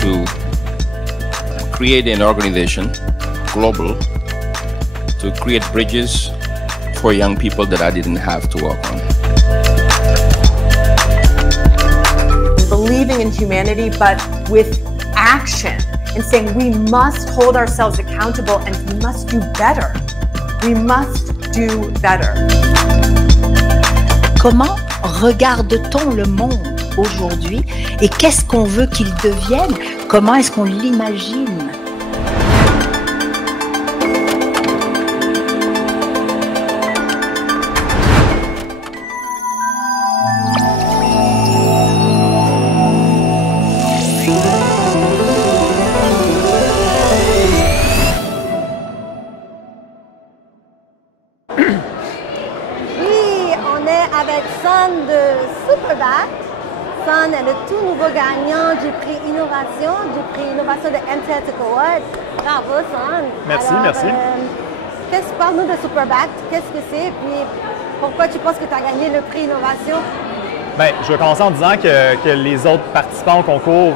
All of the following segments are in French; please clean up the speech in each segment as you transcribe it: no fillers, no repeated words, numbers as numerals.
to create an organization, global, to create bridges for young people that I didn't have to work on. Believing in humanity, but with action and saying we must hold ourselves accountable and we must do better. We must do better. Comment regarde-t-on le monde aujourd'hui et qu'est-ce qu'on veut qu'il devienne? Comment est-ce qu'on l'imagine? Avec Son de Superbact. Son est le tout nouveau gagnant du prix Innovation, de MTech Award. Bravo, Son. Merci, alors, merci. Parle-nous de Superbact. Qu'est-ce que c'est? Puis pourquoi tu penses que tu as gagné le prix Innovation? Bien, je vais commencer en disant que les autres participants au concours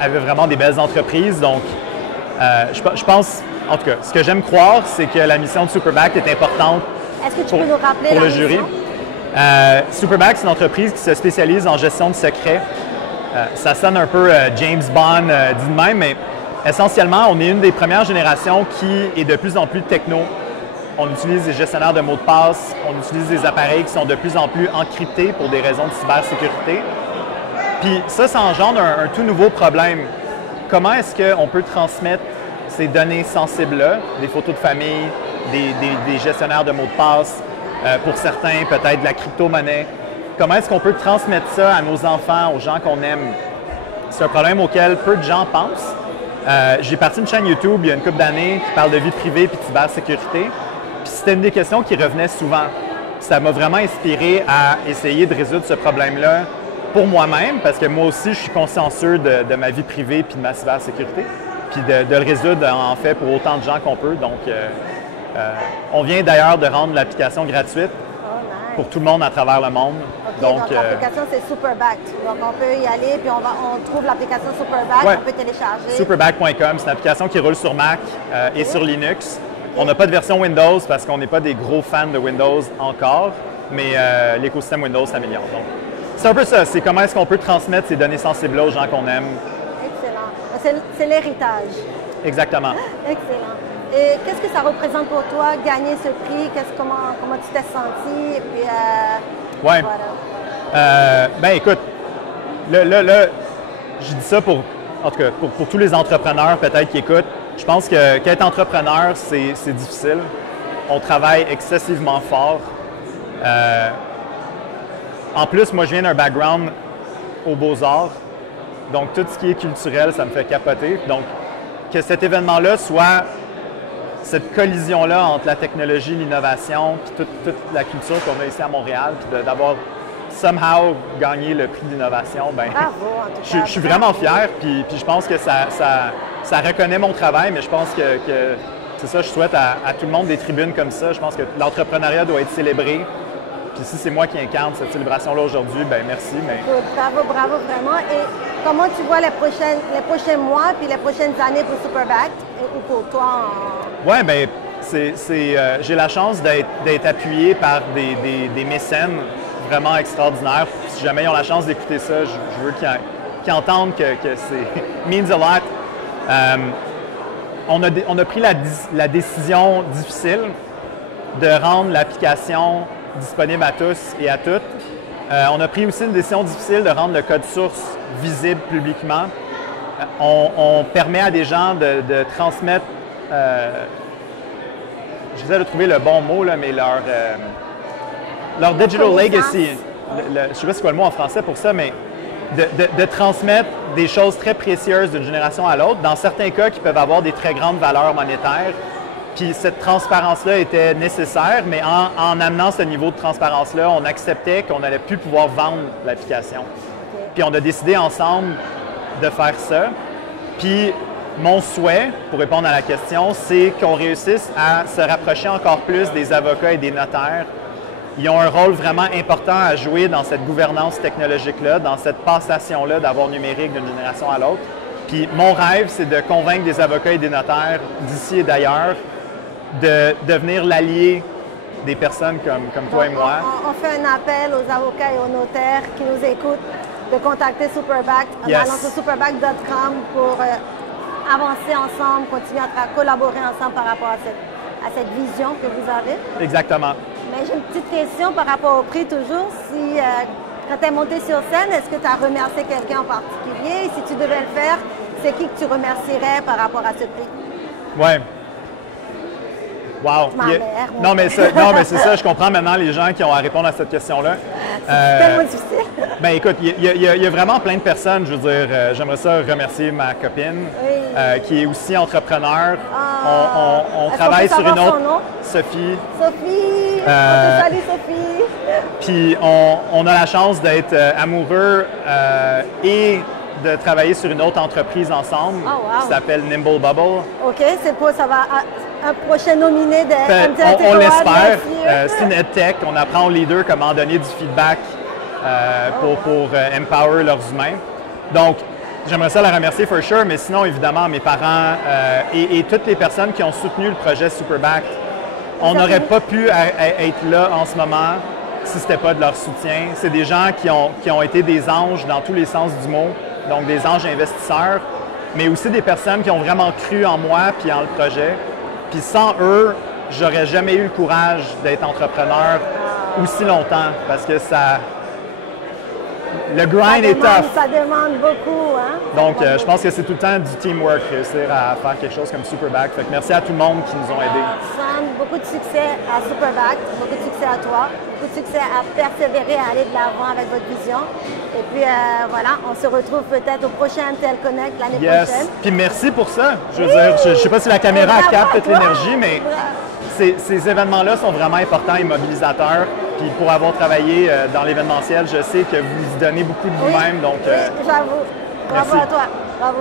avaient vraiment des belles entreprises. Donc, je pense, en tout cas, ce que j'aime croire, c'est que la mission de Superbact est importante. Est-ce que tu peux nous rappeler pour la le jury? Superbact, c'est une entreprise qui se spécialise en gestion de secrets. Ça sonne un peu James Bond dit de même, mais essentiellement, on est une des premières générations qui est de plus en plus techno. On utilise des gestionnaires de mots de passe, on utilise des appareils qui sont de plus en plus encryptés pour des raisons de cybersécurité. Puis ça engendre un tout nouveau problème. Comment est-ce qu'on peut transmettre ces données sensibles-là, des photos de famille, des gestionnaires de mots de passe, pour certains, peut-être de la crypto-monnaie. Comment est-ce qu'on peut transmettre ça à nos enfants, aux gens qu'on aime? C'est un problème auquel peu de gens pensent. J'ai parti une chaîne YouTube il y a une couple d'années qui parle de vie privée et de cybersécurité. Puis c'était une des questions qui revenait souvent. Ça m'a vraiment inspiré à essayer de résoudre ce problème-là pour moi-même, parce que moi aussi, je suis consciencieux de ma vie privée et de ma cybersécurité, puis de le résoudre en fait pour autant de gens qu'on peut. Donc, on vient d'ailleurs de rendre l'application gratuite pour tout le monde à travers le monde. Okay, donc l'application, c'est Superbact. Donc, on peut y aller, puis on trouve l'application Superbact, ouais. On peut télécharger. Superbact.com, c'est une application qui roule sur Mac et sur Linux. On n'a pas de version Windows parce qu'on n'est pas des gros fans de Windows encore, mais l'écosystème Windows s'améliore. Donc, c'est un peu ça, c'est comment est-ce qu'on peut transmettre ces données sensibles-là aux gens qu'on aime. Excellent. C'est l'héritage. Exactement. Excellent. Et qu'est-ce que ça représente pour toi, gagner ce prix? Comment tu t'es senti? Et puis, ouais. Voilà. Ben écoute, là, je dis ça en tout cas, pour tous les entrepreneurs peut-être qui écoutent. Je pense qu'être entrepreneur, c'est difficile. On travaille excessivement fort. En plus, moi, je viens d'un background aux beaux-arts. Donc, tout ce qui est culturel, ça me fait capoter. Donc, que cet événement-là soit cette collision-là entre la technologie, l'innovation, puis toute la culture qu'on a ici à Montréal, puis d'avoir somehow gagné le prix d'innovation, ben, bravo, en tout cas, je suis vraiment fier, puis je pense que ça reconnaît mon travail, mais je pense que c'est ça, je souhaite à tout le monde des tribunes comme ça. Je pense que l'entrepreneuriat doit être célébré. Puis si c'est moi qui incarne cette célébration-là aujourd'hui, ben merci. Mais... Bravo, vraiment. Et comment tu vois les prochains mois puis les prochaines années pour Superbact ou pour toi? Oui, bien, j'ai la chance d'être appuyé par des mécènes vraiment extraordinaires. Si jamais ils ont la chance d'écouter ça, je veux qu'ils entendent que c'est means a lot. On a pris la décision difficile de rendre l'application disponible à tous et à toutes. On a pris aussi une décision difficile de rendre le code source visible publiquement. On permet à des gens de transmettre, j'essaie de trouver le bon mot, là, mais leur digital legacy. Je ne sais pas c'est quoi le mot en français pour ça, mais de transmettre des choses très précieuses d'une génération à l'autre, dans certains cas qui peuvent avoir des très grandes valeurs monétaires. Puis cette transparence-là était nécessaire, mais en amenant ce niveau de transparence-là, on acceptait qu'on n'allait plus pouvoir vendre l'application. Puis on a décidé ensemble de faire ça. Puis mon souhait, pour répondre à la question, c'est qu'on réussisse à se rapprocher encore plus des avocats et des notaires ils ont un rôle vraiment important à jouer dans cette gouvernance technologique-là, dans cette passation-là d'avoir numérique d'une génération à l'autre. Puis mon rêve, c'est de convaincre des avocats et des notaires d'ici et d'ailleurs de devenir l'allié des personnes comme toi et moi. On fait un appel aux avocats et aux notaires qui nous écoutent de contacter Superback en allant sur superback.com pour avancer ensemble, continuer à collaborer ensemble par rapport à cette vision que vous avez. Exactement. Mais j'ai une petite question par rapport au prix toujours. Si, quand tu es monté sur scène, est-ce que tu as remercié quelqu'un en particulier? Et si tu devais le faire, c'est qui que tu remercierais par rapport à ce prix? Ouais. Wow. Non, mais c'est ça, je comprends maintenant les gens qui ont à répondre à cette question-là. C'est tellement difficile. Ben écoute, il y a vraiment plein de personnes. Je veux dire, j'aimerais ça remercier ma copine, qui est aussi entrepreneur. On travaille sur une autre. Son nom? Sophie. Sophie! Salut Sophie! Puis on a la chance d'être amoureux et de travailler sur une autre entreprise ensemble qui s'appelle Nimble Bubble. OK, ça va un prochain nominé de on l'espère. C'est une EdTech. On apprend aux leaders comment donner du feedback pour empower leurs humains. Donc, j'aimerais ça la remercier for sure, mais sinon, évidemment, mes parents et toutes les personnes qui ont soutenu le projet Superback, on n'aurait pas pu être là en ce moment si ce n'était pas de leur soutien. C'est des gens qui ont été des anges dans tous les sens du mot, donc des anges investisseurs, mais aussi des personnes qui ont vraiment cru en moi puis en le projet. Puis sans eux, j'aurais jamais eu le courage d'être entrepreneur aussi longtemps parce que le grind est tough. Ça demande beaucoup, hein? Donc, je pense que c'est tout le temps du teamwork, réussir à faire quelque chose comme Superback. Fait que merci à tout le monde qui nous ont aidés. Sam, beaucoup de succès à Superback, beaucoup de succès à toi, beaucoup de succès à persévérer, à aller de l'avant avec votre vision. Et puis, voilà, on se retrouve peut-être au prochain Intel Connect l'année prochaine. Puis merci pour ça. Je veux dire, je ne sais pas si la caméra capte toute l'énergie, mais ces événements-là sont vraiment importants et mobilisateurs. Puis pour avoir travaillé dans l'événementiel, je sais que vous y donnez beaucoup de vous-même. Donc, oui, j'avoue. Bravo à toi. Bravo.